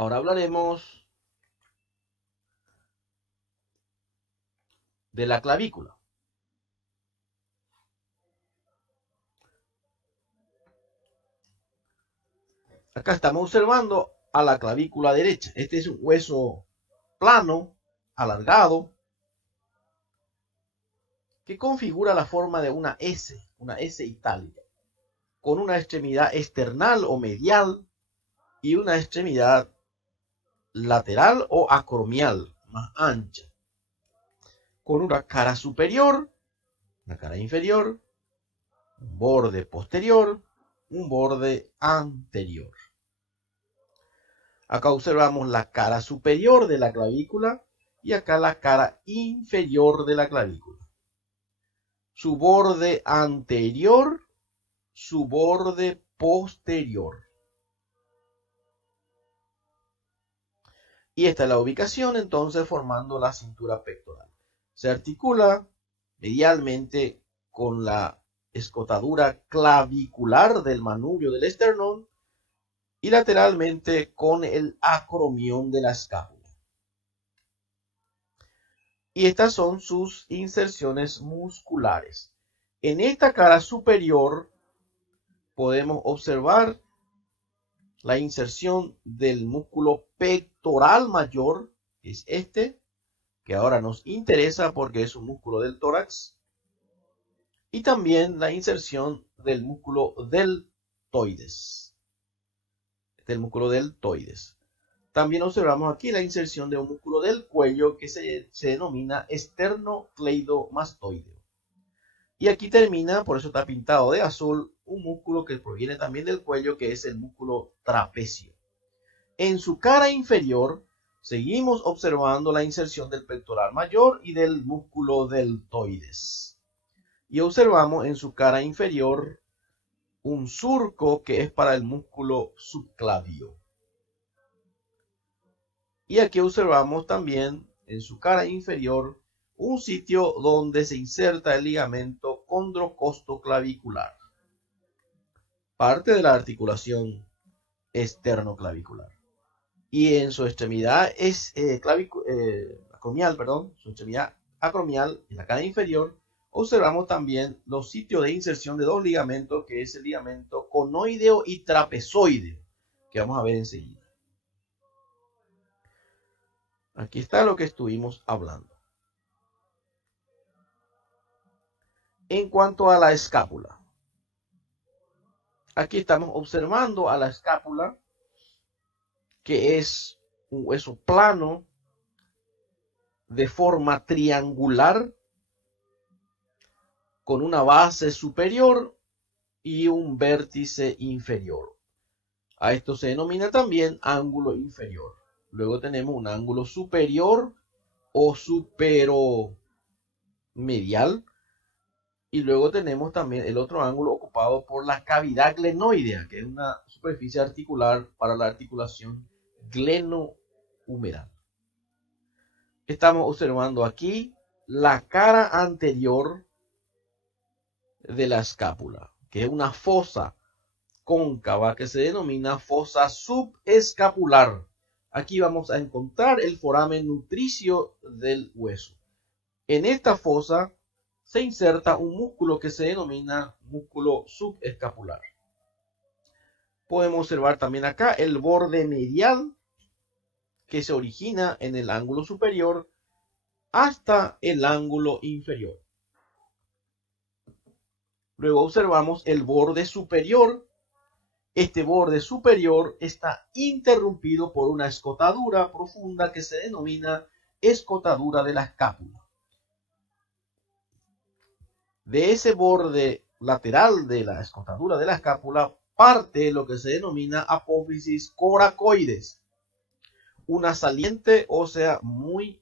Ahora hablaremos de la clavícula. Acá estamos observando a la clavícula derecha. Este es un hueso plano, alargado, que configura la forma de una S itálica, con una extremidad external o medial y una extremidad lateral o acromial más ancha, con una cara superior, una cara inferior, un borde posterior, un borde anterior. Acá observamos la cara superior de la clavícula y acá la cara inferior de la clavícula. Su borde anterior, su borde posterior. Y esta es la ubicación entonces formando la cintura pectoral. Se articula medialmente con la escotadura clavicular del manubrio del esternón y lateralmente con el acromión de la escápula. Y estas son sus inserciones musculares. En esta cara superior podemos observar la inserción del músculo pectoral mayor, que es este, que ahora nos interesa porque es un músculo del tórax, y también la inserción del músculo deltoides. Este es el músculo deltoides. También observamos aquí la inserción de un músculo del cuello que se denomina esternocleidomastoideo. Y aquí termina, por eso está pintado de azul, un músculo que proviene también del cuello, que es el músculo trapecio. En su cara inferior seguimos observando la inserción del pectoral mayor y del músculo deltoides. Y observamos en su cara inferior un surco que es para el músculo subclavio. Y aquí observamos también en su cara inferior un sitio donde se inserta el ligamento condrocostoclavicular, parte de la articulación esternoclavicular. Y en su extremidad su extremidad acromial, en la cara inferior, observamos también los sitios de inserción de dos ligamentos, que es el ligamento conoideo y trapezoideo, que vamos a ver enseguida. Aquí está lo que estuvimos hablando. En cuanto a la escápula, aquí estamos observando a la escápula, que es un hueso plano de forma triangular con una base superior y un vértice inferior. A esto se denomina también ángulo inferior. Luego tenemos un ángulo superior o superomedial. Y luego tenemos también el otro ángulo ocupado por la cavidad glenoidea, que es una superficie articular para la articulación glenohumeral. Estamos observando aquí la cara anterior de la escápula, que es una fosa cóncava que se denomina fosa subescapular. Aquí vamos a encontrar el foramen nutricio del hueso. En esta fosa se inserta un músculo que se denomina músculo subescapular. Podemos observar también acá el borde medial que se origina en el ángulo superior hasta el ángulo inferior. Luego observamos el borde superior. Este borde superior está interrumpido por una escotadura profunda que se denomina escotadura de la escápula. De ese borde lateral de la escotadura de la escápula parte lo que se denomina apófisis coracoides, una saliente ósea muy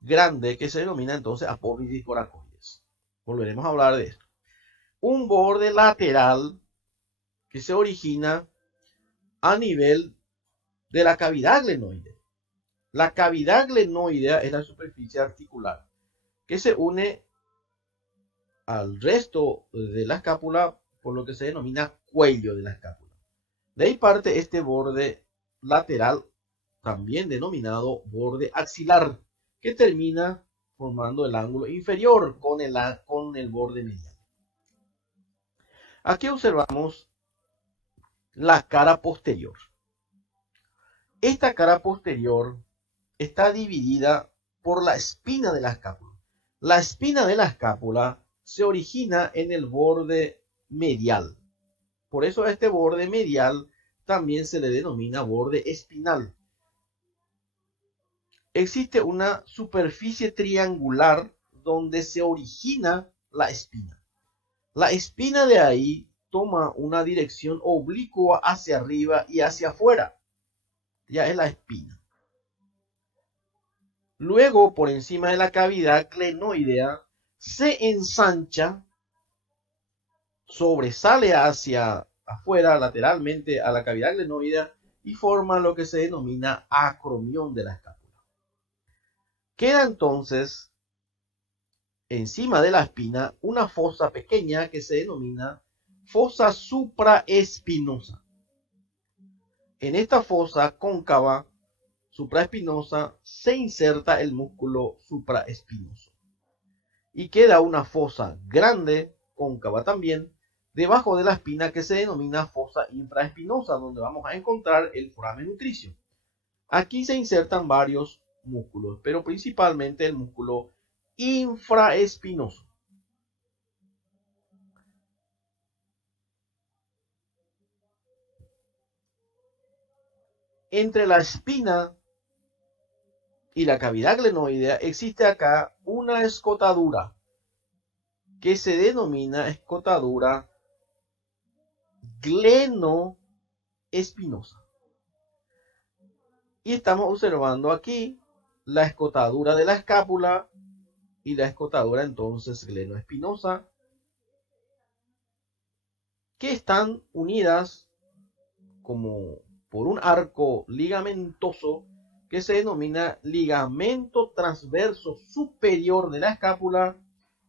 grande que se denomina entonces apófisis coracoides. Volveremos a hablar de esto. Un borde lateral que se origina a nivel de la cavidad glenoidea. La cavidad glenoidea es la superficie articular que se une al resto de la escápula por lo que se denomina cuello de la escápula. De ahí parte este borde lateral, también denominado borde axilar, que termina formando el ángulo inferior con el borde medial. Aquí observamos la cara posterior. Esta cara posterior está dividida por la espina de la escápula. La espina de la escápula se origina en el borde medial. Por eso a este borde medial también se le denomina borde espinal. Existe una superficie triangular donde se origina la espina. La espina de ahí toma una dirección oblicua hacia arriba y hacia afuera. Ya es la espina. Luego, por encima de la cavidad glenoidea, se ensancha, sobresale hacia afuera, lateralmente a la cavidad glenoidea, y forma lo que se denomina acromión de la escápula. Queda entonces encima de la espina una fosa pequeña que se denomina fosa supraespinosa. En esta fosa cóncava supraespinosa se inserta el músculo supraespinoso y queda una fosa grande, cóncava también, debajo de la espina que se denomina fosa infraespinosa, donde vamos a encontrar el foramen nutricio. Aquí se insertan varios músculos, pero principalmente el músculo infraespinoso. Entre la espina y la cavidad glenoidea existe acá una escotadura que se denomina escotadura glenoespinosa. Y estamos observando aquí la escotadura de la escápula y la escotadura entonces glenoespinosa, que están unidas como por un arco ligamentoso que se denomina ligamento transverso superior de la escápula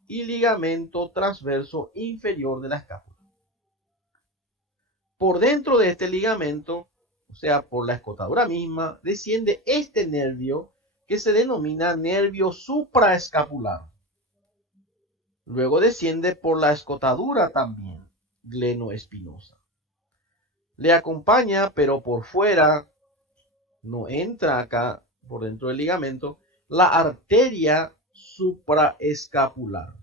y ligamento transverso inferior de la escápula. Por dentro de este ligamento, o sea, por la escotadura misma, desciende este nervio que se denomina nervio supraescapular. Luego desciende por la escotadura también, glenoespinosa. Le acompaña, pero por fuera, no entra acá por dentro del ligamento, la arteria supraescapular.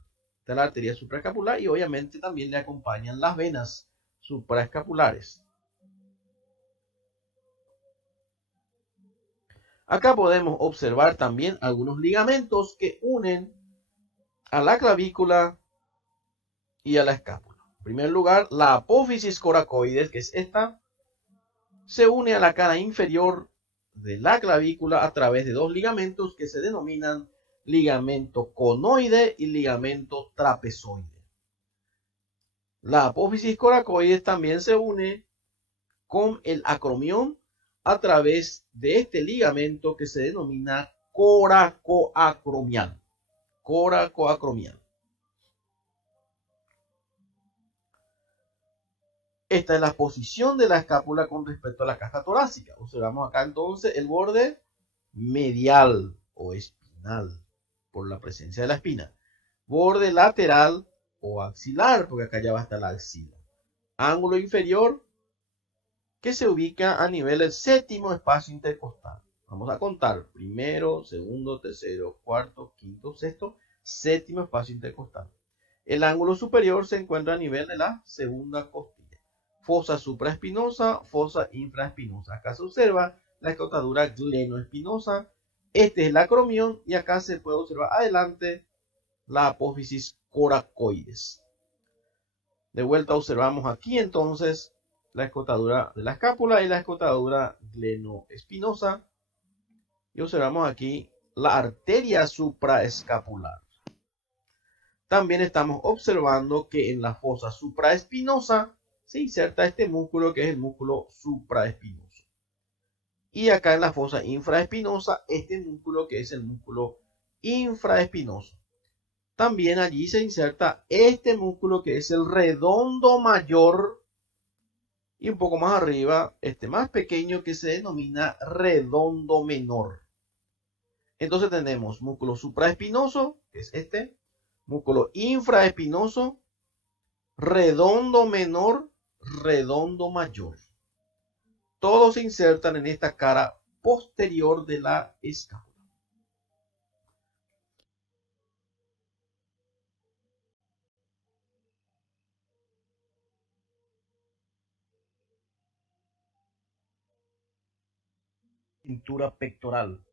Esta es la arteria supraescapular y obviamente también le acompañan las venas supraescapulares. Acá podemos observar también algunos ligamentos que unen a la clavícula y a la escápula. En primer lugar, la apófisis coracoides, que es esta, se une a la cara inferior de la clavícula a través de dos ligamentos que se denominan ligamento conoide y ligamento trapezoide. La apófisis coracoides también se une con el acromión a través de este ligamento que se denomina coracoacromial. Coracoacromial. Esta es la posición de la escápula con respecto a la caja torácica. Observamos acá entonces el borde medial o espinal por la presencia de la espina. Borde lateral o axilar, porque acá ya va a estar la axila. Ángulo inferior que se ubica a nivel del séptimo espacio intercostal. Vamos a contar primero, segundo, tercero, cuarto, quinto, sexto, séptimo espacio intercostal. El ángulo superior se encuentra a nivel de la segunda costilla. Fosa supraespinosa, fosa infraespinosa. Acá se observa la escotadura glenoespinosa. Este es el acromión y acá se puede observar adelante la apófisis coracoides. De vuelta observamos aquí entonces la escotadura de la escápula y la escotadura glenoespinosa. Y observamos aquí la arteria supraescapular. También estamos observando que en la fosa supraespinosa se inserta este músculo que es el músculo supraespinoso. Y acá en la fosa infraespinosa, este músculo que es el músculo infraespinoso. También allí se inserta este músculo que es el redondo mayor Y un poco más arriba, este más pequeño que se denomina redondo menor. Entonces tenemos músculo supraespinoso, que es este, músculo infraespinoso, redondo menor, redondo mayor. Todos se insertan en esta cara posterior de la escápula. Cintura pectoral,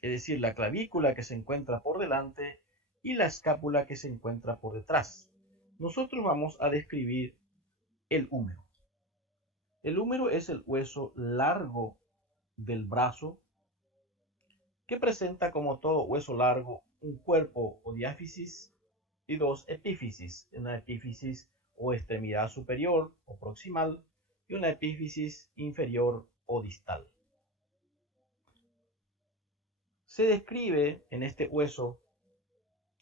es decir, la clavícula que se encuentra por delante y la escápula que se encuentra por detrás. Nosotros vamos a describir el húmero. El húmero es el hueso largo del brazo que presenta, como todo hueso largo, un cuerpo o diáfisis y dos epífisis, una epífisis o extremidad superior o proximal y una epífisis inferior o distal. Se describe en este hueso,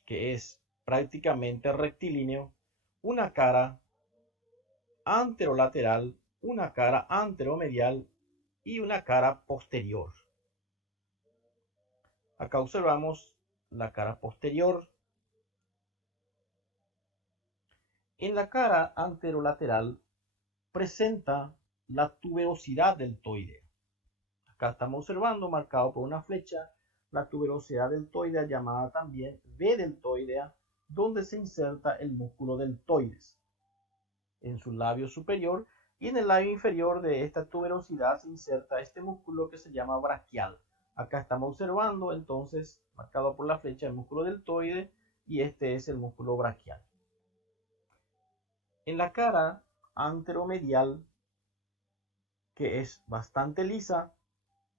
que es prácticamente rectilíneo, una cara anterolateral, una cara anteromedial y una cara posterior. Acá observamos la cara posterior. En la cara anterolateral presenta la tuberosidad deltoidea. Acá estamos observando, marcado por una flecha, la tuberosidad deltoidea, llamada también V deltoidea, donde se inserta el músculo deltoides en su labio superior, y en el labio inferior de esta tuberosidad se inserta este músculo que se llama braquial. Acá estamos observando entonces, marcado por la flecha, el músculo deltoide, y este es el músculo braquial. En la cara anteromedial, que es bastante lisa,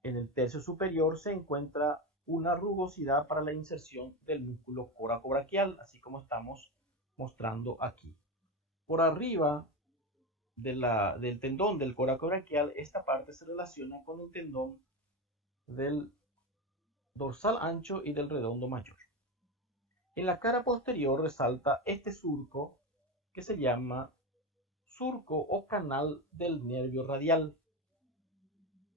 en el tercio superior se encuentra una rugosidad para la inserción del músculo coracobraquial, así como estamos mostrando aquí. Por arriba del tendón del coracobraquial, esta parte se relaciona con el tendón del dorsal ancho y del redondo mayor. En la cara posterior resalta este surco que se llama surco o canal del nervio radial,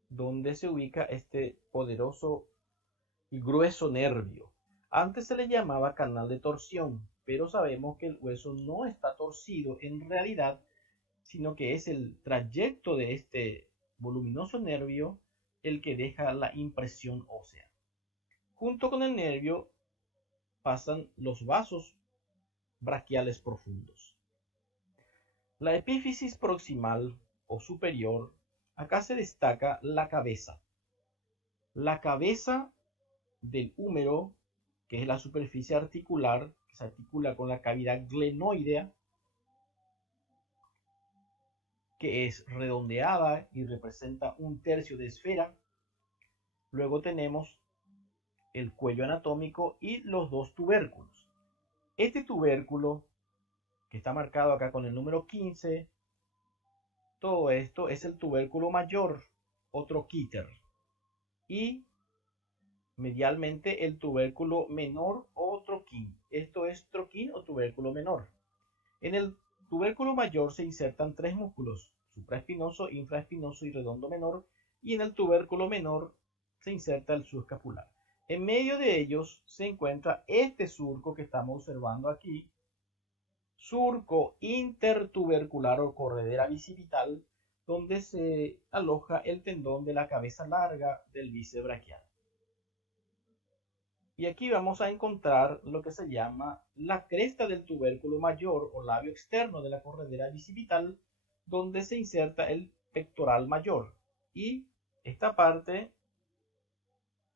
donde se ubica este poderoso y grueso nervio. Antes se le llamaba canal de torsión, pero sabemos que el hueso no está torcido en realidad, sino que es el trayecto de este voluminoso nervio el que deja la impresión ósea. Junto con el nervio pasan los vasos braquiales profundos. La epífisis proximal o superior, acá se destaca la cabeza. La cabeza del húmero, que es la superficie articular, que se articula con la cavidad glenoidea, que es redondeada y representa un tercio de esfera. Luego tenemos el cuello anatómico y los dos tubérculos. Este tubérculo, que está marcado acá con el número 15, todo esto es el tubérculo mayor o troquíter, y medialmente el tubérculo menor o troquín. Esto es troquín o tubérculo menor. En el tubérculo mayor se insertan tres músculos: supraespinoso, infraespinoso y redondo menor, y en el tubérculo menor se inserta el subescapular. En medio de ellos se encuentra este surco que estamos observando aquí, surco intertubercular o corredera bicipital, donde se aloja el tendón de la cabeza larga del bíceps braquial. Y aquí vamos a encontrar lo que se llama la cresta del tubérculo mayor o labio externo de la corredera bicipital, donde se inserta el pectoral mayor, y esta parte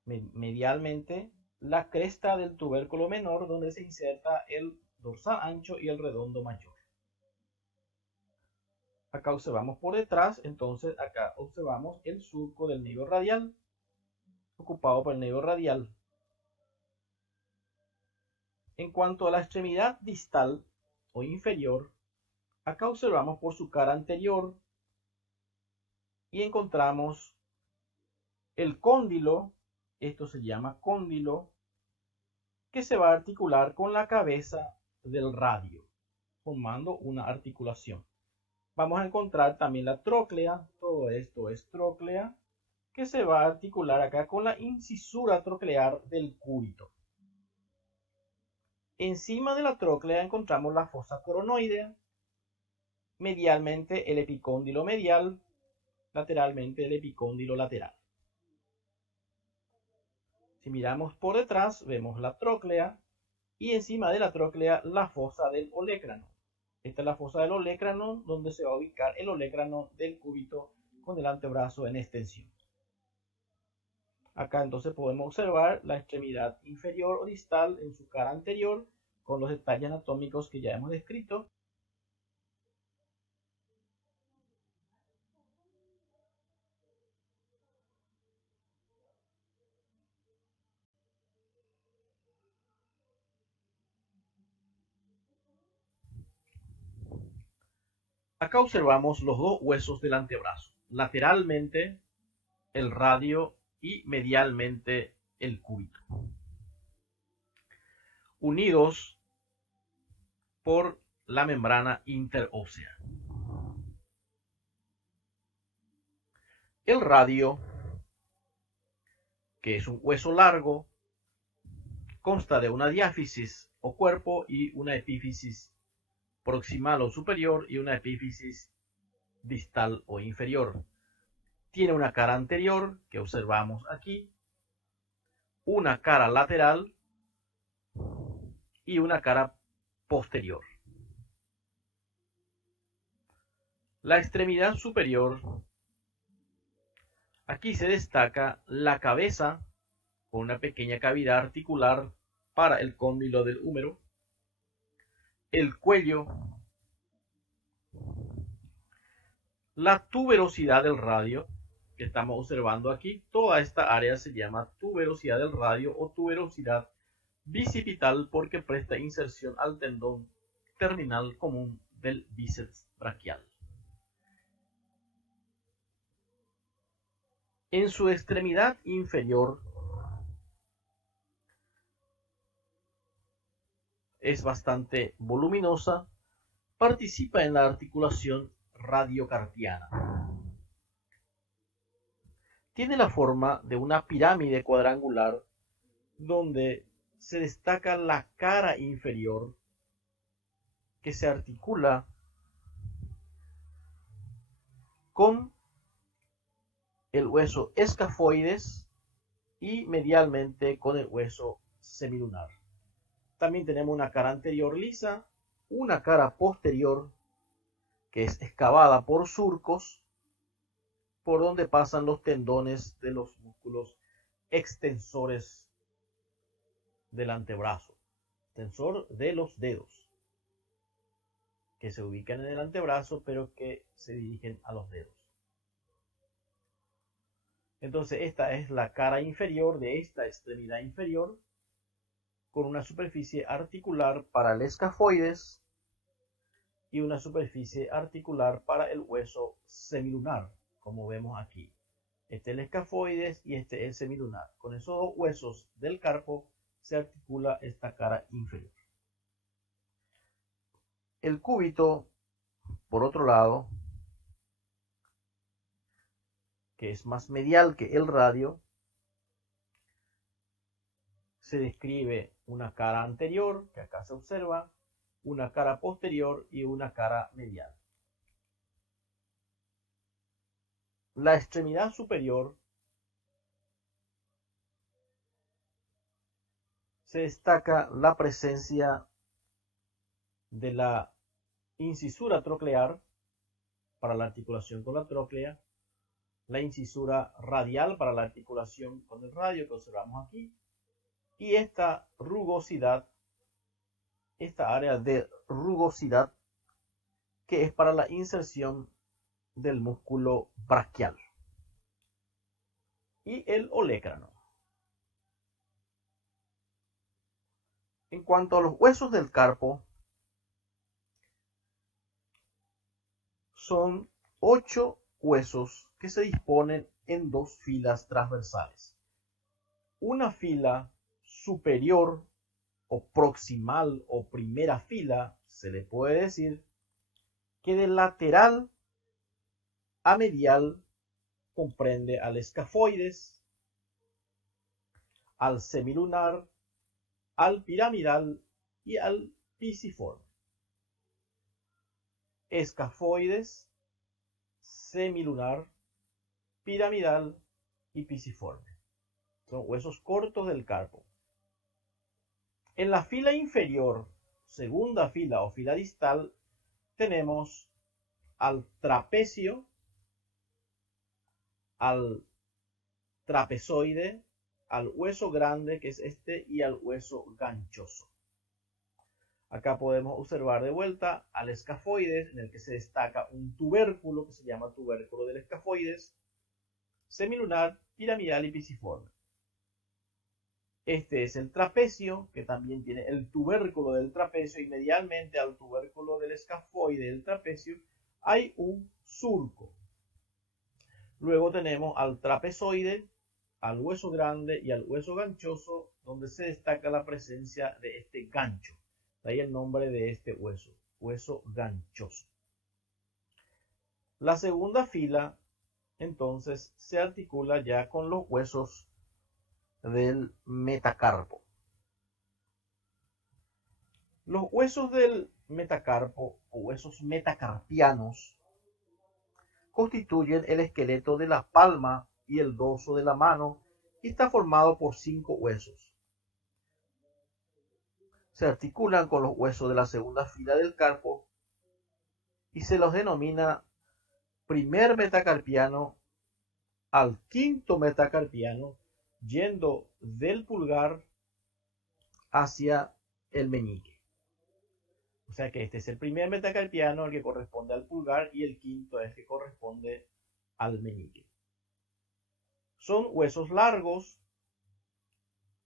medialmente la cresta del tubérculo menor, donde se inserta el dorsal ancho y el redondo mayor. Acá observamos por detrás, entonces acá observamos el surco del nervio radial, ocupado por el nervio radial. En cuanto a la extremidad distal o inferior, acá observamos por su cara anterior y encontramos el cóndilo, esto se llama cóndilo, que se va a articular con la cabeza del radio, formando una articulación. vamos a encontrar también la tróclea. Todo esto es tróclea, que se va a articular acá con la incisura troclear del cúbito. Encima de la tróclea encontramos la fosa coronoidea, medialmente el epicóndilo medial, lateralmente el epicóndilo lateral. Si miramos por detrás, vemos la tróclea y encima de la tróclea la fosa del olecrano. Esta es la fosa del olecrano, donde se va a ubicar el olecrano del cúbito con el antebrazo en extensión. Acá entonces podemos observar la extremidad inferior o distal en su cara anterior con los detalles anatómicos que ya hemos descrito. Acá observamos los dos huesos del antebrazo, lateralmente el radio y medialmente el cúbito, unidos por la membrana interósea. El radio, que es un hueso largo, consta de una diáfisis o cuerpo y una epífisis proximal o superior y una epífisis distal o inferior. Tiene una cara anterior, que observamos aquí, una cara lateral y una cara posterior. La extremidad superior, aquí se destaca la cabeza con una pequeña cavidad articular para el cóndilo del húmero, el cuello, la tuberosidad del radio que estamos observando aquí. Toda esta área se llama tuberosidad del radio o tuberosidad bicipital porque presta inserción al tendón terminal común del bíceps braquial. En su extremidad inferior es bastante voluminosa, participa en la articulación radiocarpiana. Tiene la forma de una pirámide cuadrangular donde se destaca la cara inferior que se articula con el hueso escafoides y medialmente con el hueso semilunar. También tenemos una cara anterior lisa, una cara posterior que es excavada por surcos por donde pasan los tendones de los músculos extensores del antebrazo, extensor de los dedos, que se ubican en el antebrazo pero que se dirigen a los dedos. Entonces esta es la cara inferior de esta extremidad inferior, con una superficie articular para el escafoides y una superficie articular para el hueso semilunar, como vemos aquí. Este es el escafoides y este es el semilunar. Con esos dos huesos del carpo se articula esta cara inferior. El cúbito, por otro lado, que es más medial que el radio, se describe una cara anterior, que acá se observa, una cara posterior y una cara medial. La extremidad superior se destaca la presencia de la incisura troclear para la articulación con la tróclea, la incisura radial para la articulación con el radio que observamos aquí, y esta rugosidad, esta área de rugosidad que es para la inserción del músculo braquial y el olecrano. En cuanto a los huesos del carpo, son 8 huesos que se disponen en dos filas transversales. Una fila superior o proximal o primera fila, se le puede decir, que de lateral a medial comprende al escafoides, al semilunar, al piramidal y al pisiforme. Escafoides, semilunar, piramidal y pisiforme. Son huesos cortos del carpo. En la fila inferior, segunda fila o fila distal, tenemos al trapecio, al trapezoide, al hueso grande, que es este, y al hueso ganchoso. Acá podemos observar de vuelta al escafoides, en el que se destaca un tubérculo que se llama tubérculo del escafoides, semilunar, piramidal y pisiforme. Este es el trapecio, que también tiene el tubérculo del trapecio, y medialmente al tubérculo del escafoide del trapecio hay un surco. Luego tenemos al trapezoide, al hueso grande y al hueso ganchoso, donde se destaca la presencia de este gancho. De ahí el nombre de este hueso, hueso ganchoso. La segunda fila, entonces, se articula ya con los huesos del metacarpo. Los huesos del metacarpo o huesos metacarpianos constituyen el esqueleto de la palma y el dorso de la mano y está formado por 5 huesos. Se articulan con los huesos de la segunda fila del carpo y se los denomina primer metacarpiano al quinto metacarpiano, yendo del pulgar hacia el meñique. O sea que este es el primer metacarpiano, el que corresponde al pulgar, y el quinto es el que corresponde al meñique. Son huesos largos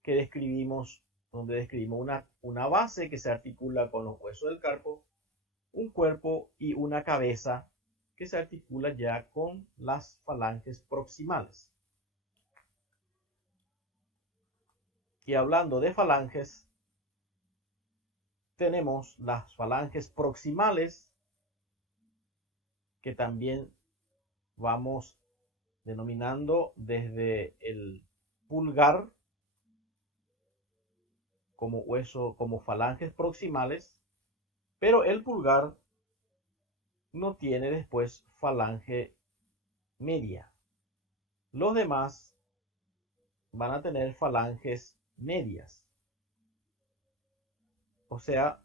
que describimos, donde describimos una base que se articula con los huesos del carpo, un cuerpo y una cabeza que se articula ya con las falanges proximales. Y hablando de falanges, tenemos las falanges proximales, que también vamos denominando desde el pulgar como hueso, como falanges proximales, pero el pulgar no tiene después falange media. Los demás van a tener falanges medias. O sea,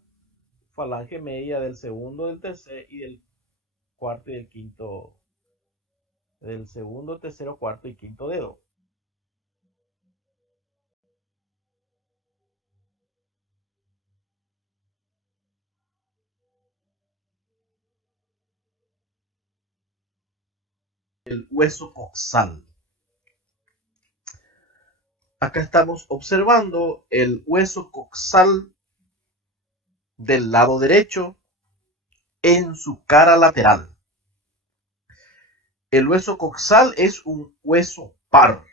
falange media del segundo, del tercer y del cuarto y del quinto, del segundo, tercero, cuarto y quinto dedo. El hueso coxal. Acá estamos observando el hueso coxal del lado derecho en su cara lateral. El hueso coxal es un hueso par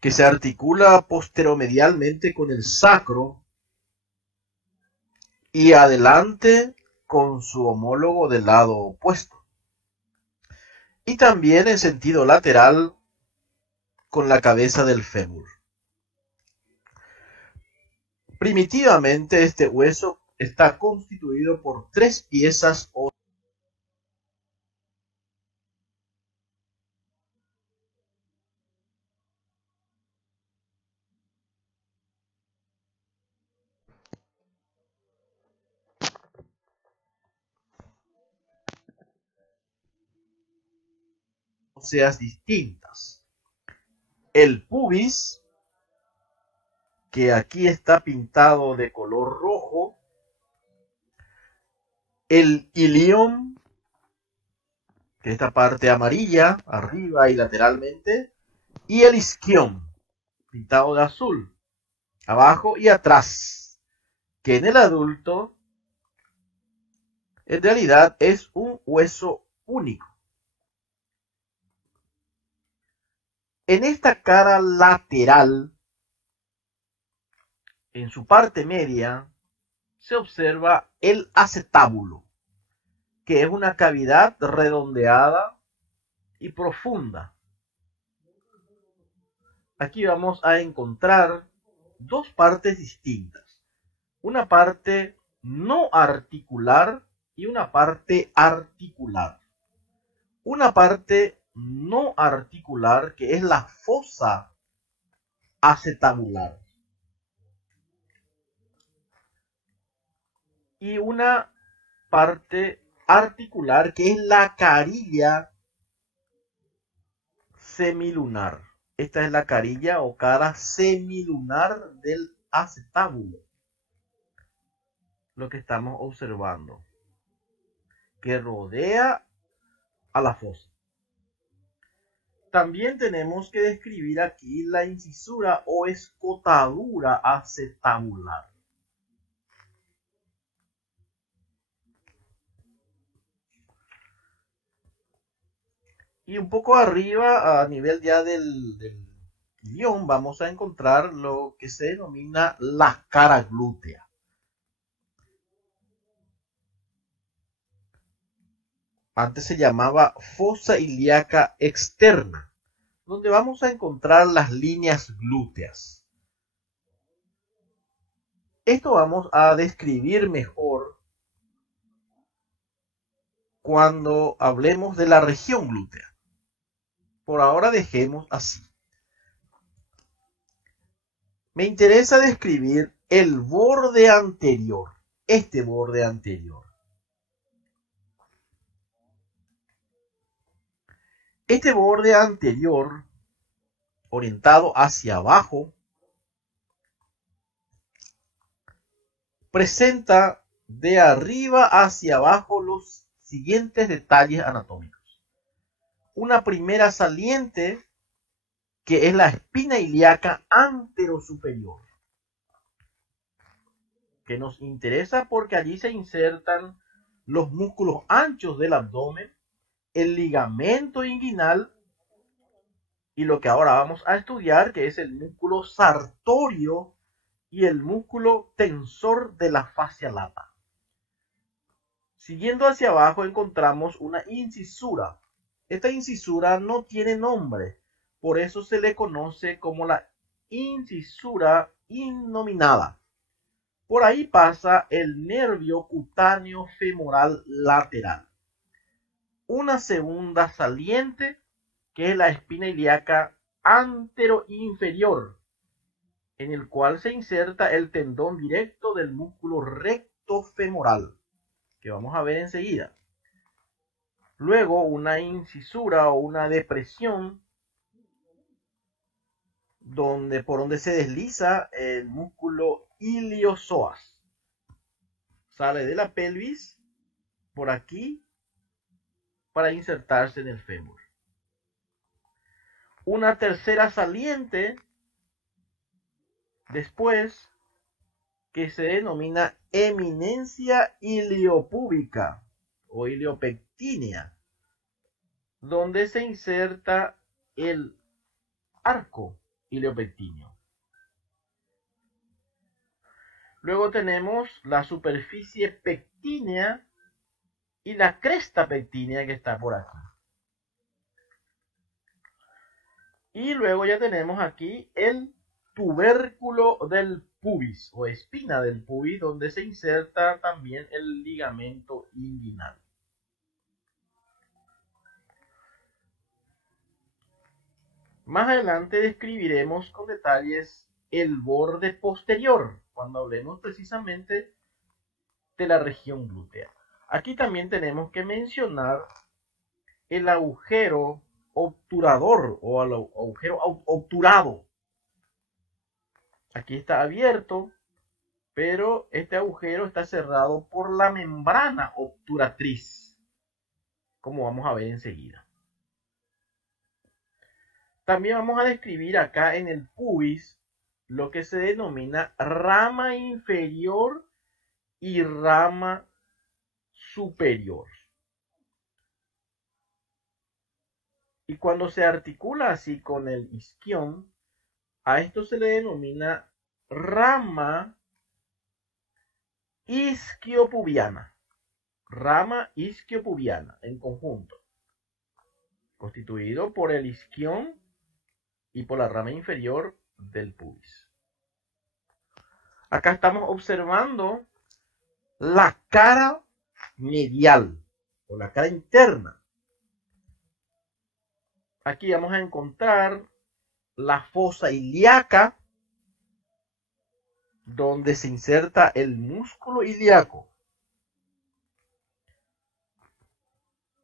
que se articula posteromedialmente con el sacro y adelante con su homólogo del lado opuesto, y también en sentido lateral con la cabeza del fémur. Primitivamente este hueso está constituido por 3 piezas o óseas distintas. El pubis, que aquí está pintado de color rojo, el ilion, que es esta parte amarilla, arriba y lateralmente, y el isquion, pintado de azul, abajo y atrás, que en el adulto en realidad es un hueso único. En esta cara lateral, en su parte media, se observa el acetábulo, que es una cavidad redondeada y profunda. Aquí vamos a encontrar dos partes distintas. Una parte no articular y una parte articular. Una parte no articular que es la fosa acetabular. Y una parte articular que es la carilla semilunar. Esta es la carilla o cara semilunar del acetábulo. Lo que estamos observando, que rodea a la fosa. También tenemos que describir aquí la incisura o escotadura acetabular. Y un poco arriba, a nivel ya del guión, vamos a encontrar lo que se denomina la cara glútea. Antes se llamaba fosa ilíaca externa, donde vamos a encontrar las líneas glúteas. Esto vamos a describir mejor cuando hablemos de la región glútea. Por ahora dejemos así. Me interesa describir el borde anterior, este borde anterior. Este borde anterior, orientado hacia abajo, presenta de arriba hacia abajo los siguientes detalles anatómicos. Una primera saliente, que es la espina ilíaca anterosuperior, que nos interesa porque allí se insertan los músculos anchos del abdomen, el ligamento inguinal y lo que ahora vamos a estudiar, que es el músculo sartorio y el músculo tensor de la fascia lata. Siguiendo hacia abajo encontramos una incisura. Esta incisura no tiene nombre, por eso se le conoce como la incisura innominada. Por ahí pasa el nervio cutáneo femoral lateral. Una segunda saliente, que es la espina ilíaca anteroinferior, en el cual se inserta el tendón directo del músculo recto femoral, que vamos a ver enseguida. Luego una incisura o una depresión por donde se desliza el músculo iliosoas. Sale de la pelvis por aquí para insertarse en el fémur. Una tercera saliente después, que se denomina eminencia iliopúbica o iliopectínea, donde se inserta el arco iliopectíneo. Luego tenemos la superficie pectínea y la cresta pectínea que está por aquí. Y luego ya tenemos aquí el tubérculo del pubis o espina del pubis, donde se inserta también el ligamento inguinal. Más adelante describiremos con detalles el borde posterior, cuando hablemos precisamente de la región glútea. Aquí también tenemos que mencionar el agujero obturador o el agujero obturado. Aquí está abierto, pero este agujero está cerrado por la membrana obturatriz, como vamos a ver enseguida. También vamos a describir acá en el pubis lo que se denomina rama inferior y rama superior. Y cuando se articula así con el isquión, a esto se le denomina rama isquiopubiana. Rama isquiopubiana en conjunto, constituido por el isquion y por la rama inferior del pubis. Acá estamos observando la cara medial o la cara interna. Aquí vamos a encontrar la fosa ilíaca, donde se inserta el músculo ilíaco.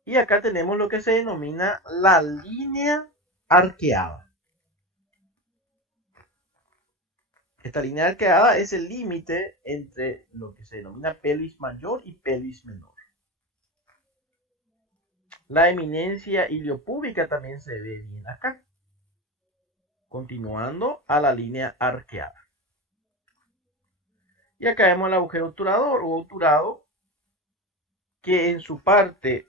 Y acá tenemos lo que se denomina la línea arqueada. Esta línea arqueada es el límite entre lo que se denomina pelvis mayor y pelvis menor. La eminencia iliopúbica también se ve bien acá, continuando a la línea arqueada. Y acá vemos el agujero obturador o obturado, que en su parte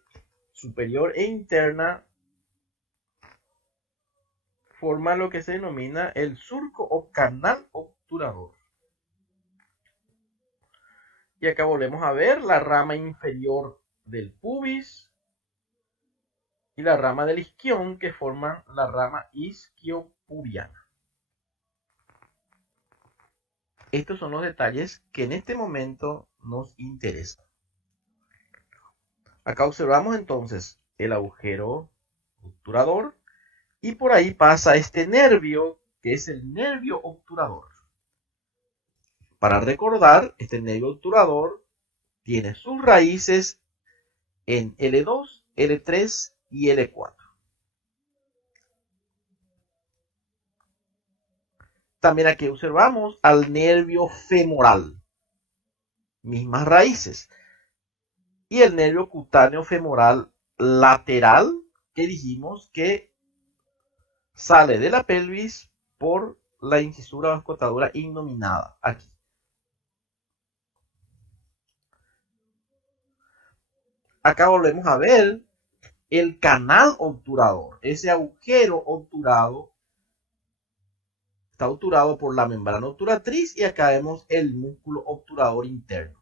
superior e interna forma lo que se denomina el surco o canal obturador. Y acá volvemos a ver la rama inferior del pubis y la rama del isquion, que forman la rama isquiopubiana. Estos son los detalles que en este momento nos interesan. Acá observamos entonces el agujero obturador y por ahí pasa este nervio, que es el nervio obturador. Para recordar, este nervio obturador tiene sus raíces en L2, L3 y L4. También aquí observamos al nervio femoral, mismas raíces. Y el nervio cutáneo femoral lateral, que dijimos que sale de la pelvis por la incisura o escotadura innominada, aquí. Acá volvemos a ver el canal obturador. Ese agujero obturado está obturado por la membrana obturatriz y acá vemos el músculo obturador interno.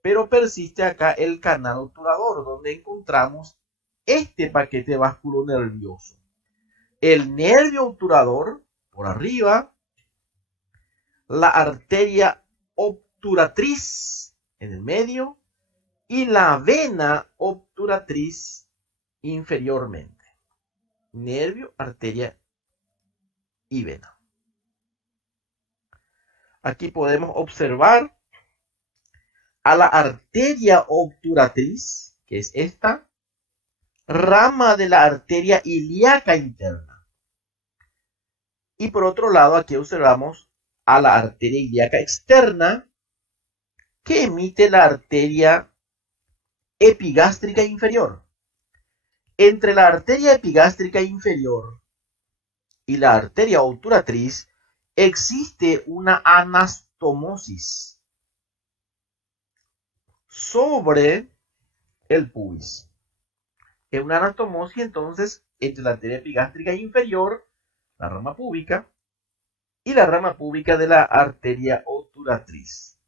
Pero persiste acá el canal obturador, donde encontramos este paquete vasculonervioso. El nervio obturador por arriba, la arteria obturatriz en el medio y la vena obturatriz inferiormente. Nervio, arteria y vena. Aquí podemos observar a la arteria obturatriz, que es esta rama de la arteria ilíaca interna. Y por otro lado, aquí observamos a la arteria ilíaca externa, que emite la arteria epigástrica inferior. Entre la arteria epigástrica inferior y la arteria obturatriz existe una anastomosis sobre el pubis. Es una anastomosis entonces entre la arteria epigástrica inferior, la rama púbica, y la rama púbica de la arteria obturatriz.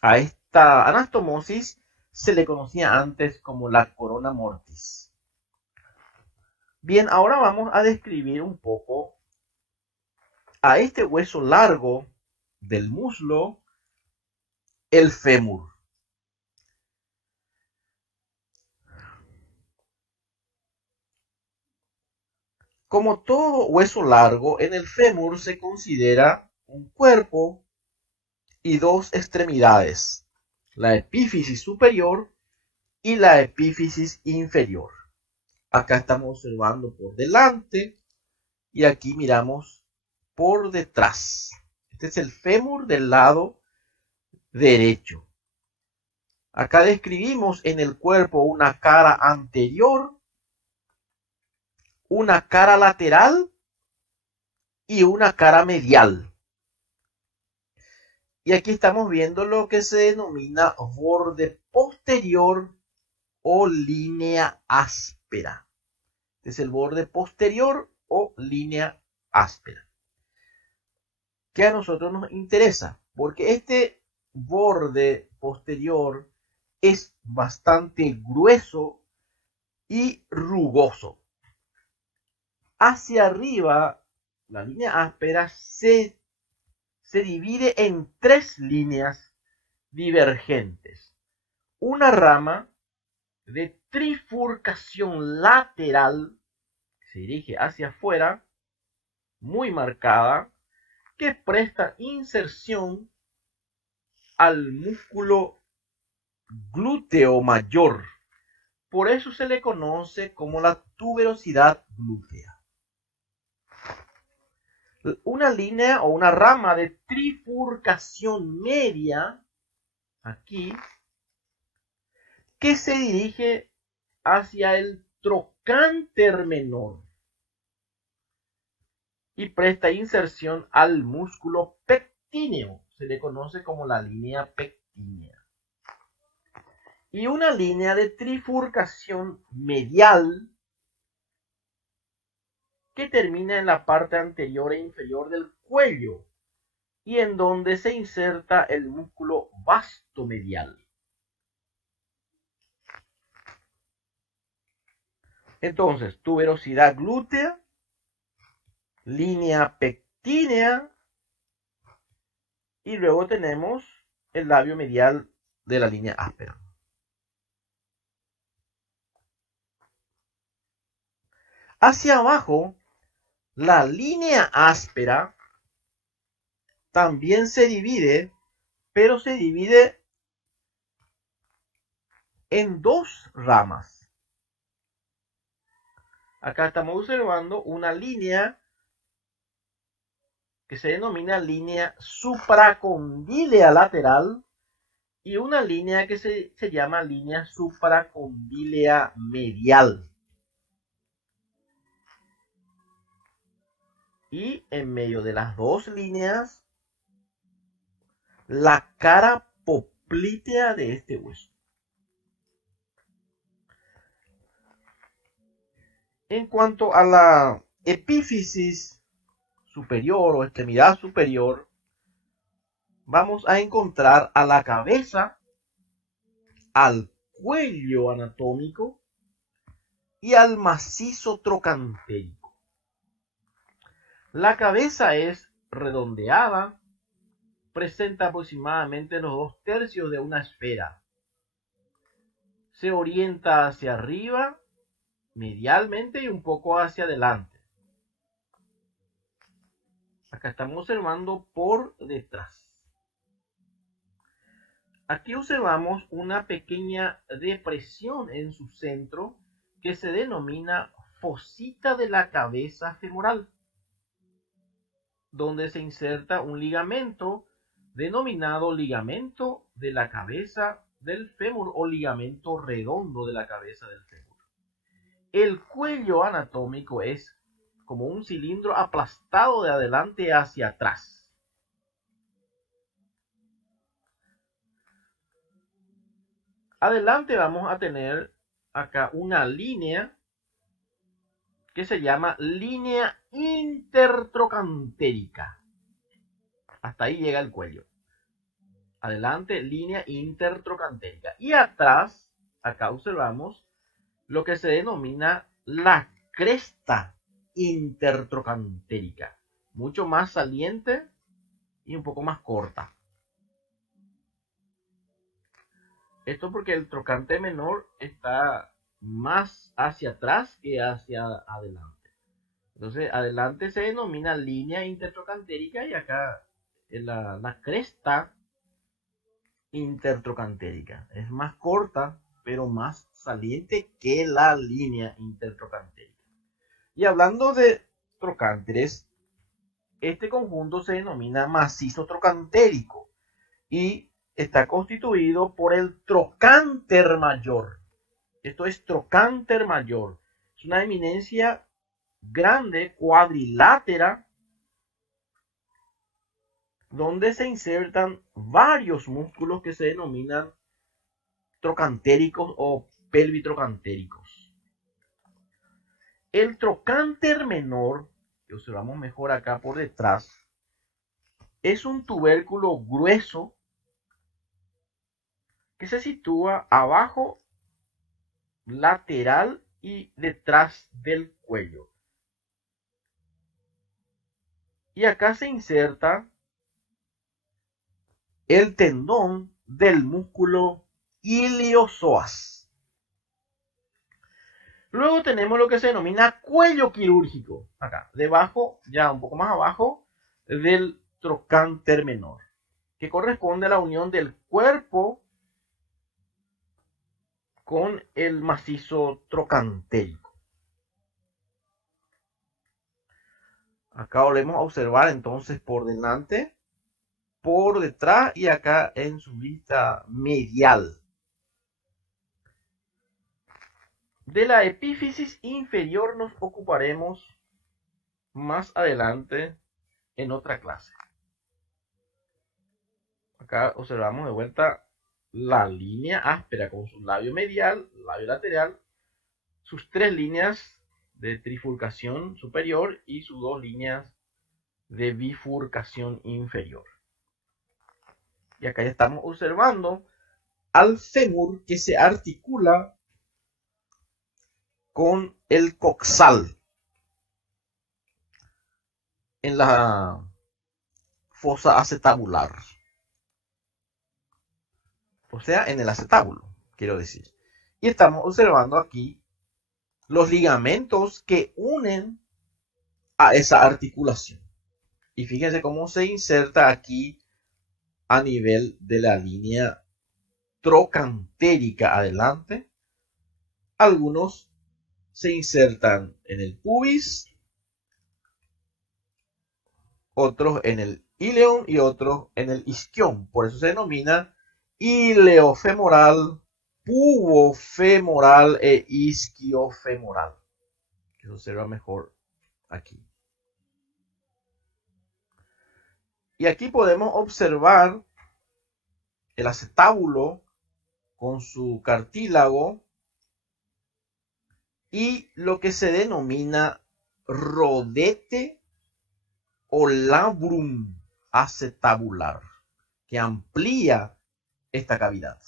A esta anastomosis se le conocía antes como la corona mortis. Bien, ahora vamos a describir un poco a este hueso largo del muslo, el fémur. Como todo hueso largo, en el fémur se considera un cuerpo y dos extremidades, la epífisis superior y la epífisis inferior. Acá estamos observando por delante y aquí miramos por detrás. Este es el fémur del lado derecho. Acá describimos en el cuerpo una cara anterior, una cara lateral y una cara medial. Y aquí estamos viendo lo que se denomina borde posterior o línea áspera. Este es el borde posterior o línea áspera. ¿Qué a nosotros nos interesa? porque este borde posterior es bastante grueso y rugoso. Hacia arriba, la línea áspera se divide en 3 líneas divergentes. Una rama de trifurcación lateral que se dirige hacia afuera, muy marcada, que presta inserción al músculo glúteo mayor. Por eso se le conoce como la tuberosidad glútea. Una línea o una rama de trifurcación media, aquí, que se dirige hacia el trocánter menor y presta inserción al músculo pectíneo. Se le conoce como la línea pectínea. Y una línea de trifurcación medial que termina en la parte anterior e inferior del cuello y en donde se inserta el músculo vastomedial. Entonces, tuberosidad glútea, línea pectínea y luego tenemos el labio medial de la línea áspera. Hacia abajo, la línea áspera también se divide, pero se divide en 2 ramas. Acá estamos observando una línea que se denomina línea supracondílea lateral y una línea que se llama línea supracondílea medial. Y en medio de las 2 líneas, la cara poplítea de este hueso. En cuanto a la epífisis superior o extremidad superior, vamos a encontrar a la cabeza, al cuello anatómico y al macizo trocantérico. La cabeza es redondeada, presenta aproximadamente los 2/3 de una esfera. Se orienta hacia arriba, medialmente y un poco hacia adelante. Acá estamos observando por detrás. Aquí observamos una pequeña depresión en su centro que se denomina fosita de la cabeza femoral, donde se inserta un ligamento denominado ligamento de la cabeza del fémur o ligamento redondo de la cabeza del fémur. El cuello anatómico es como un cilindro aplastado de adelante hacia atrás. Adelante vamos a tener acá una línea que se llama línea intertrocantérica. Hasta ahí llega el cuello. Adelante, línea intertrocantérica. Y atrás, acá observamos lo que se denomina la cresta intertrocantérica. Mucho más saliente y un poco más corta. Esto porque el trocánter menor está más hacia atrás que hacia adelante. Entonces, adelante se denomina línea intertrocantérica y acá la cresta intertrocantérica. Es más corta, pero más saliente que la línea intertrocantérica. Y hablando de trocánteres, este conjunto se denomina macizo trocantérico y está constituido por el trocánter mayor. Esto es trocánter mayor. Es una eminencia grande, cuadrilátera, donde se insertan varios músculos que se denominan trocantéricos o pelvitrocantéricos. El trocánter menor, que observamos mejor acá por detrás, es un tubérculo grueso que se sitúa abajo, lateral y detrás del cuello. Y acá se inserta el tendón del músculo iliosoas. Luego tenemos lo que se denomina cuello quirúrgico, acá, debajo, ya un poco más abajo del trocánter menor, que corresponde a la unión del cuerpo con el macizo trocantérico. Acá volvemos a observar entonces por delante, por detrás y acá en su vista medial. De la epífisis inferior nos ocuparemos más adelante en otra clase. Acá observamos de vuelta la línea áspera con su labio medial, labio lateral, sus 3 líneas de trifurcación superior y sus 2 líneas de bifurcación inferior. Y acá ya estamos observando al fémur que se articula con el coxal en la fosa acetabular. O sea, en el acetábulo, quiero decir. Y estamos observando aquí los ligamentos que unen a esa articulación. Y fíjense cómo se inserta aquí a nivel de la línea trocantérica adelante. Algunos se insertan en el pubis, otros en el ileum y otros en el isquion. Por eso se denomina ileofemoral, pubofemoral e isquiofemoral. Que se observa mejor aquí. Y aquí podemos observar el acetábulo con su cartílago y lo que se denomina rodete o labrum acetabular, que amplía esta cavidad.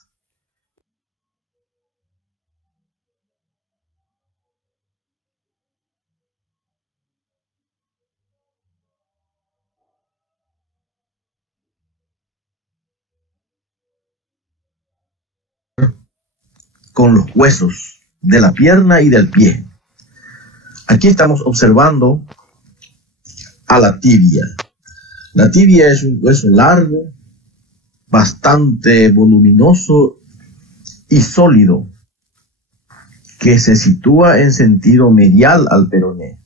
Con los huesos de la pierna y del pie. Aquí estamos observando a la tibia. La tibia es un hueso largo, bastante voluminoso y sólido, que se sitúa en sentido medial al peroné.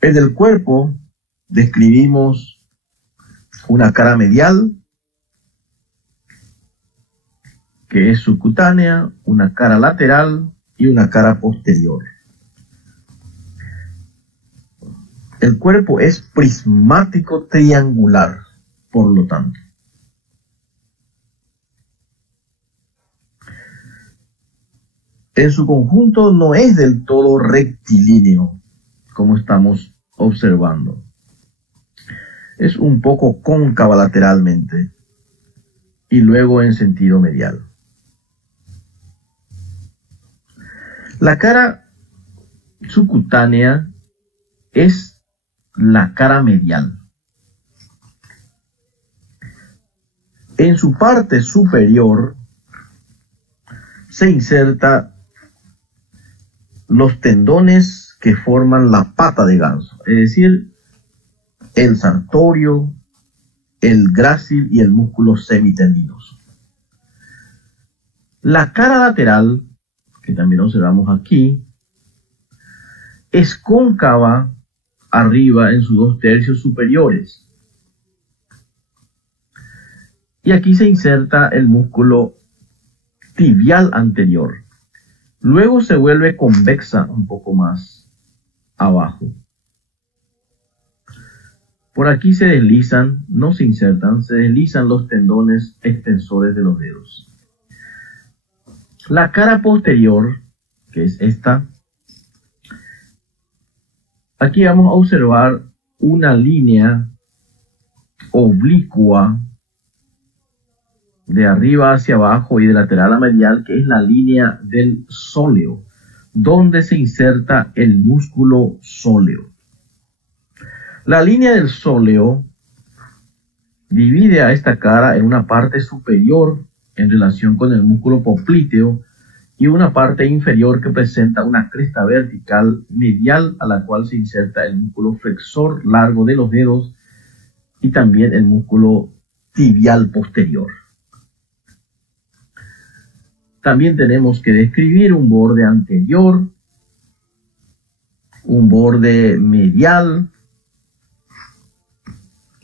En el cuerpo describimos una cara medial, que es subcutánea, una cara lateral y una cara posterior. El cuerpo es prismático triangular, por lo tanto. En su conjunto no es del todo rectilíneo, como estamos observando. Es un poco cóncava lateralmente y luego en sentido medial. La cara subcutánea es la cara medial. En su parte superior se inserta los tendones que forman la pata de ganso, es decir, el sartorio, el grácil y el músculo semitendinoso. La cara lateral, que también observamos aquí, es cóncava arriba en sus 2 tercios superiores. Y aquí se inserta el músculo tibial anterior. Luego se vuelve convexa un poco más abajo. Por aquí se deslizan, no se insertan, se deslizan los tendones extensores de los dedos. La cara posterior, que es esta, Aquí vamos a observar una línea oblicua de arriba hacia abajo y de lateral a medial, que es la línea del sóleo, donde se inserta el músculo sóleo. La línea del sóleo divide a esta cara en una parte superior en relación con el músculo popliteo y una parte inferior que presenta una cresta vertical medial a la cual se inserta el músculo flexor largo de los dedos y también el músculo tibial posterior. También tenemos que describir un borde anterior, un borde medial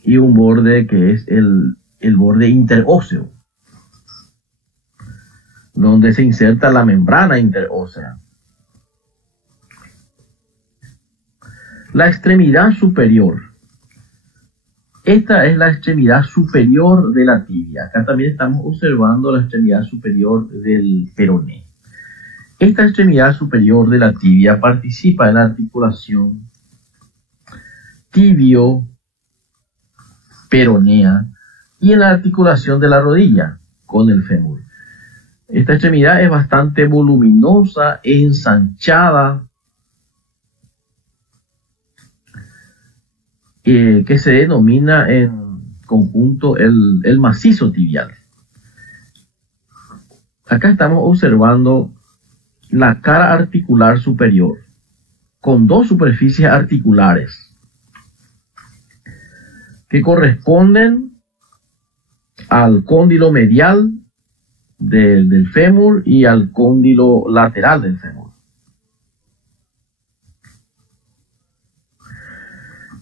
y un borde que es el borde interóseo, donde se inserta la membrana interósea. La extremidad superior. Esta es la extremidad superior de la tibia. Acá también estamos observando la extremidad superior del peroné. Esta extremidad superior de la tibia participa en la articulación tibio-peronea y en la articulación de la rodilla con el fémur. Esta extremidad es bastante voluminosa e ensanchada, que se denomina en conjunto el macizo tibial. Acá estamos observando la cara articular superior con dos superficies articulares que corresponden al cóndilo medial del fémur y al cóndilo lateral del fémur.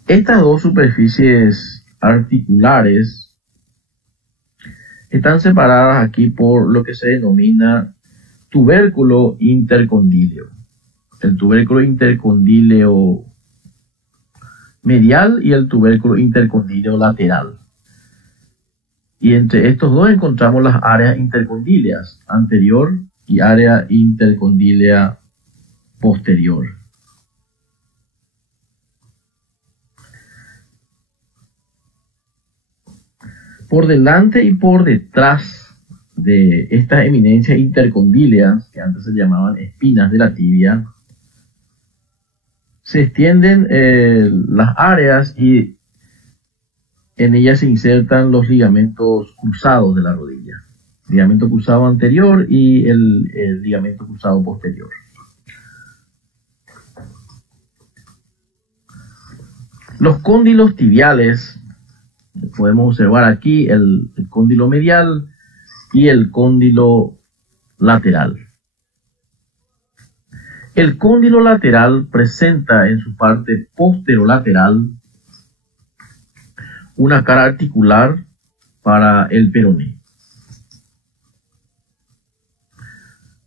Estas dos superficies articulares están separadas aquí por lo que se denomina tubérculo intercondíleo. El tubérculo intercondíleo medial y el tubérculo intercondíleo lateral. Y entre estos dos encontramos las áreas intercondíleas anterior y área intercondílea posterior. Por delante y por detrás de estas eminencias intercondíleas, que antes se llamaban espinas de la tibia, se extienden las áreas y en ellas se insertan los ligamentos cruzados de la rodilla. Ligamento cruzado anterior y el ligamento cruzado posterior. Los cóndilos tibiales, podemos observar aquí el cóndilo medial y el cóndilo lateral. El cóndilo lateral presenta en su parte posterolateral una cara articular para el peroné.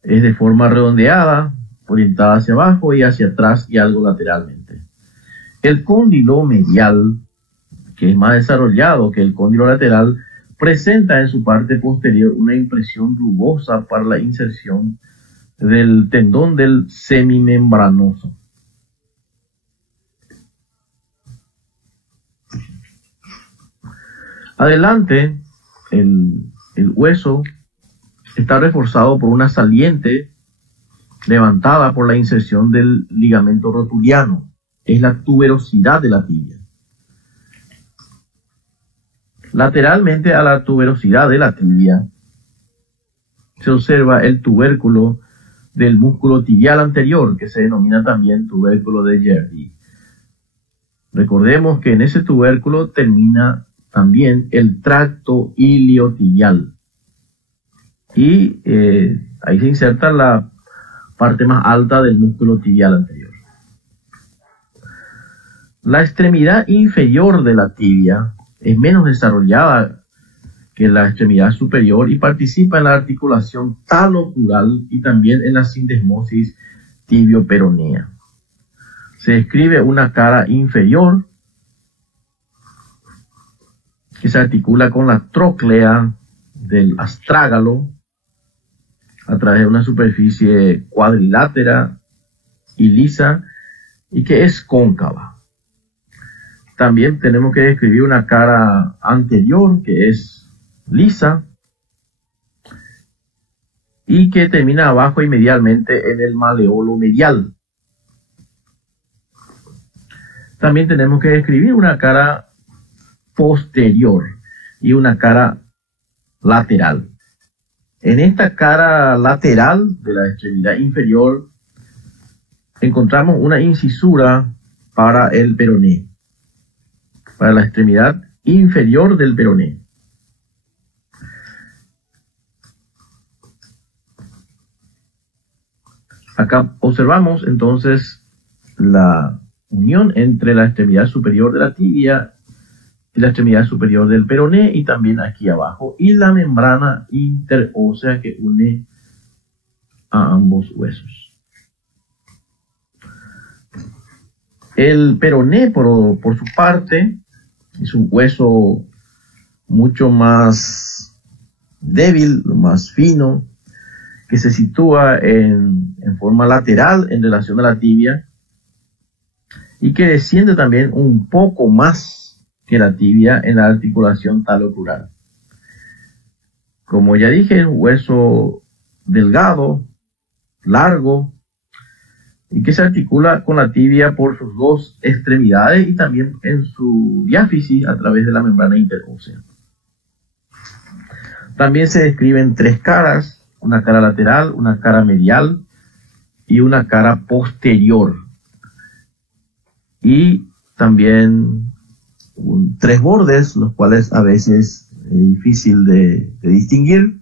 Es de forma redondeada, orientada hacia abajo y hacia atrás y algo lateralmente. El cóndilo medial, que es más desarrollado que el cóndilo lateral, presenta en su parte posterior una impresión rugosa para la inserción del tendón del semimembranoso. Adelante, el hueso está reforzado por una saliente levantada por la inserción del ligamento rotuliano. Es la tuberosidad de la tibia. Lateralmente a la tuberosidad de la tibia se observa el tubérculo del músculo tibial anterior, que se denomina también tubérculo de Gerdy. Recordemos que en ese tubérculo termina también el tracto iliotibial. Y ahí se inserta la parte más alta del músculo tibial anterior. La extremidad inferior de la tibia es menos desarrollada que la extremidad superior y participa en la articulación talocural y también en la sindesmosis tibio-peronea. Se describe una cara inferior que se articula con la tróclea del astrágalo a través de una superficie cuadrilátera y lisa y que es cóncava. También tenemos que describir una cara anterior que es lisa y que termina abajo y medialmente en el maleolo medial. También tenemos que describir una cara posterior y una cara lateral. En esta cara lateral de la extremidad inferior encontramos una incisura para el peroné, para la extremidad inferior del peroné. Acá observamos entonces la unión entre la extremidad superior de la tibia y la extremidad superior del peroné, y también aquí abajo, y la membrana interósea que une a ambos huesos. El peroné, por su parte, es un hueso mucho más débil, más fino, que se sitúa en forma lateral en relación a la tibia y que desciende también un poco más que la tibia en la articulación talocrural. Como ya dije, es un hueso delgado, largo, y que se articula con la tibia por sus dos extremidades y también en su diáfisis a través de la membrana interósea. También se describen tres caras, una cara lateral, una cara medial y una cara posterior. Y también tres bordes, los cuales a veces es difícil de distinguir.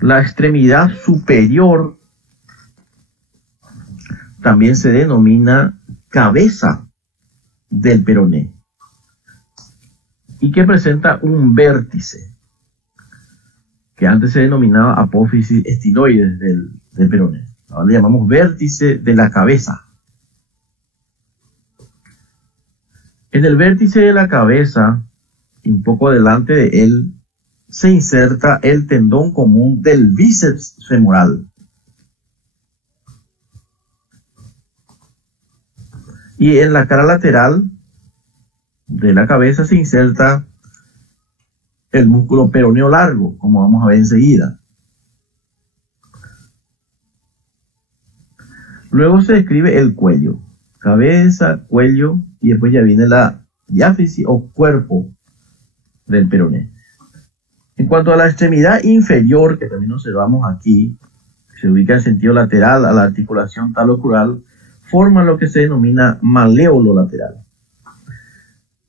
La extremidad superior también se denomina cabeza del peroné y que presenta un vértice que antes se denominaba apófisis estiloides del peroné. Ahora le llamamos vértice de la cabeza. En el vértice de la cabeza, y un poco delante de él, se inserta el tendón común del bíceps femoral. Y en la cara lateral de la cabeza se inserta el músculo peroneo largo, como vamos a ver enseguida. Luego se describe el cuello, cabeza, cuello, y después ya viene la diáfisis o cuerpo del peroné. En cuanto a la extremidad inferior, que también observamos aquí, se ubica en sentido lateral a la articulación talocrural, forma lo que se denomina maleolo lateral.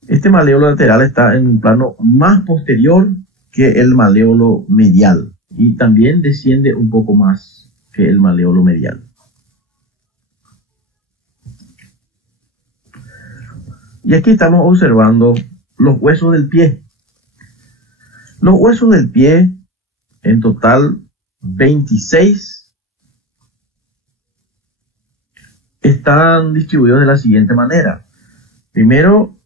Este maleolo lateral está en un plano más posterior que el maleolo medial y también desciende un poco más que el maleolo medial. Y aquí estamos observando los huesos del pie. Los huesos del pie, en total 26, están distribuidos de la siguiente manera. Primero,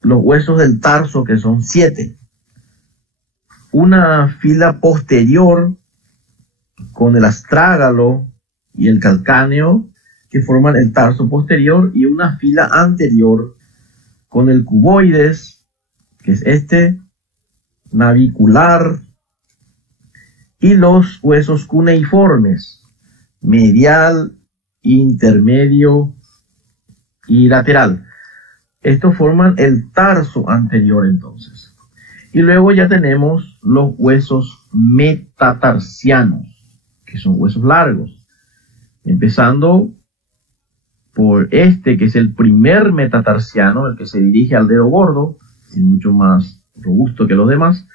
los huesos del tarso, que son 7. Una fila posterior con el astrágalo y el calcáneo, que forman el tarso posterior, y una fila anterior con el cuboides, que es este, navicular, y los huesos cuneiformes, medial, intermedio y lateral. Estos forman el tarso anterior entonces. Y luego ya tenemos los huesos metatarsianos, que son huesos largos. Empezando por este, que es el primer metatarsiano, el que se dirige al dedo gordo, es mucho más robusto que los demás.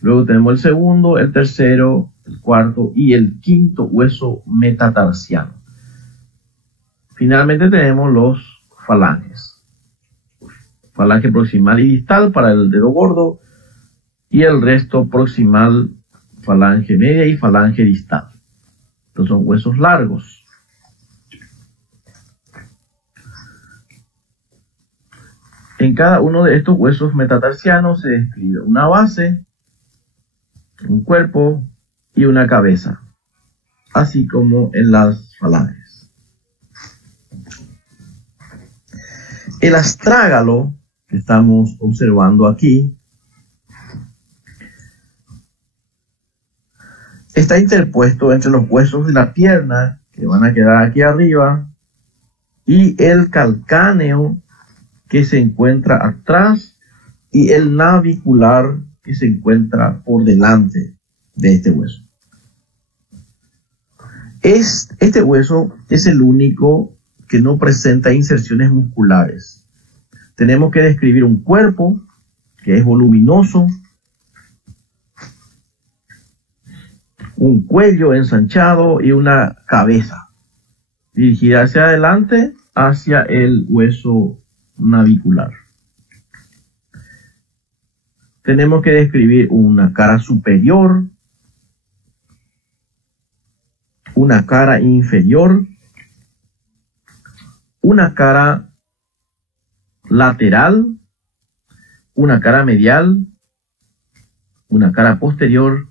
Luego tenemos el segundo, el tercero, el cuarto y el quinto hueso metatarsiano. Finalmente tenemos los falanges. Falange proximal y distal para el dedo gordo y el resto proximal, falange media y falange distal. Estos son huesos largos. En cada uno de estos huesos metatarsianos se describe una base, un cuerpo y una cabeza. así como en las falanges. El astrágalo que estamos observando aquí está interpuesto entre los huesos de la pierna, que van a quedar aquí arriba, y el calcáneo que se encuentra atrás y el navicular que se encuentra por delante de este hueso. Este hueso es el único que no presenta inserciones musculares. Tenemos que describir un cuerpo que es voluminoso, un cuello ensanchado y una cabeza dirigida hacia adelante, hacia el hueso navicular. Tenemos que describir una cara superior, una cara inferior, una cara lateral, una cara medial, una cara posterior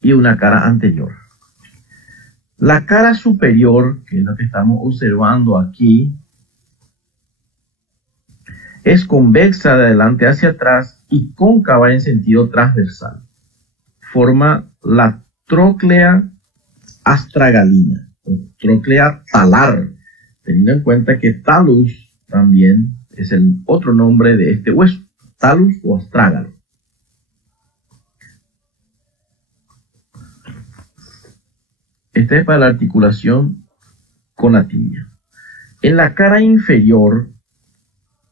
y una cara anterior. La cara superior, que es lo que estamos observando aquí, es convexa de adelante hacia atrás y cóncava en sentido transversal. Forma la tróclea astragalina, o tróclea talar, teniendo en cuenta que talus también es el otro nombre de este hueso, talus o astrágalo. Esta es para la articulación con la tibia. En la cara inferior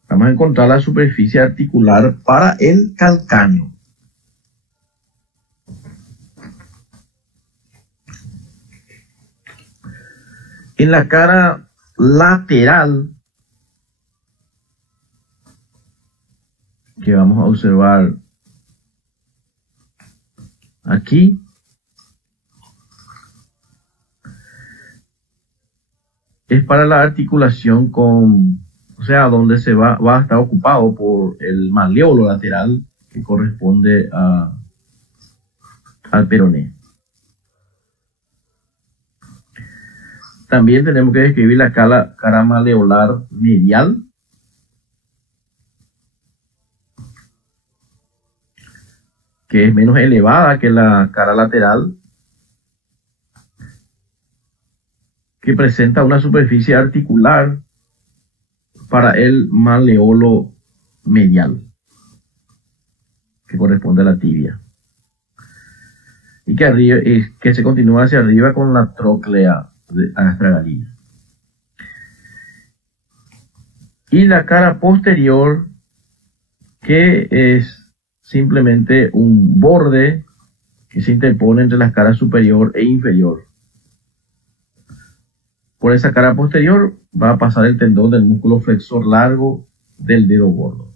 vamos a encontrar la superficie articular para el calcáneo. En la cara lateral, que vamos a observar aquí, es para la articulación con, o sea, donde se va a estar ocupado por el maleolo lateral que corresponde al peroné. También tenemos que describir la cara maleolar medial, que es menos elevada que la cara lateral, que presenta una superficie articular para el maleolo medial, que corresponde a la tibia, y que se continúa hacia arriba con la tróclea astragalina. Y la cara posterior, que es simplemente un borde que se interpone entre las caras superior e inferior. Por esa cara posterior va a pasar el tendón del músculo flexor largo del dedo gordo.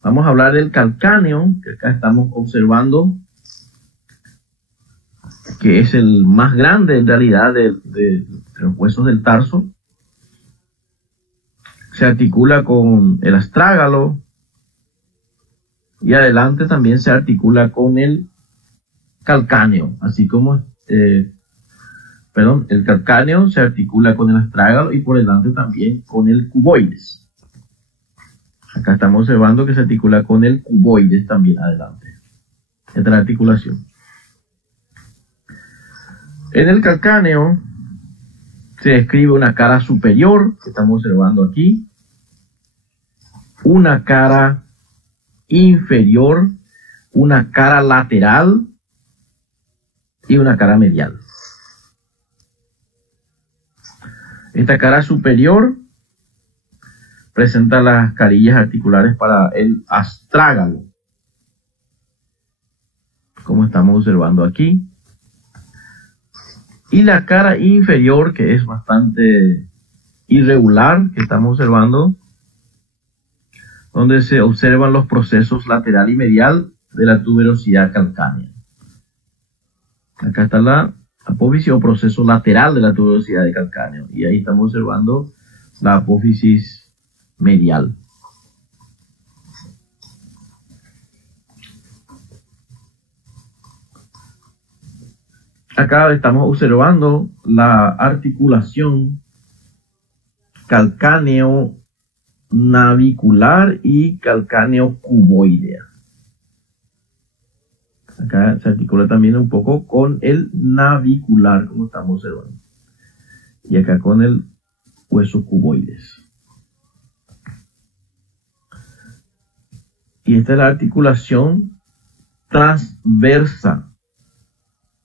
Vamos a hablar del calcáneo, que acá estamos observando, que es el más grande en realidad de los huesos del tarso. Se articula con el astrágalo y adelante también se articula con el calcáneo, así como el calcáneo se articula con el astrágalo y por delante también con el cuboides. Acá estamos observando que se articula con el cuboides también adelante. Esta es la articulación. En el calcáneo se describe una cara superior, que estamos observando aquí, una cara inferior, una cara lateral y una cara medial. Esta cara superior presenta las carillas articulares para el astrágalo, como estamos observando aquí. Y la cara inferior, que es bastante irregular, que estamos observando, donde se observan los procesos lateral y medial de la tuberosidad calcánea. Acá está la apófisis o proceso lateral de la tuberosidad de calcáneo, y ahí estamos observando la apófisis medial. acá estamos observando la articulación calcáneo navicular y calcáneo cuboidea. Acá se articula también un poco con el navicular, como estamos observando. Y acá con el hueso cuboides. Y esta es la articulación transversa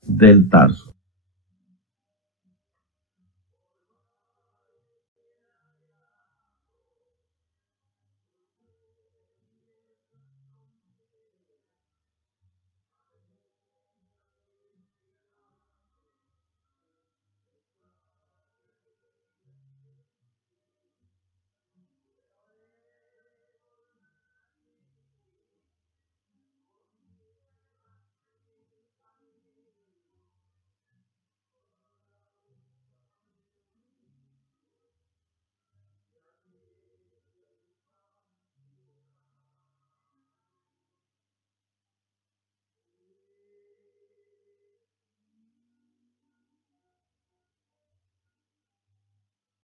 del tarso.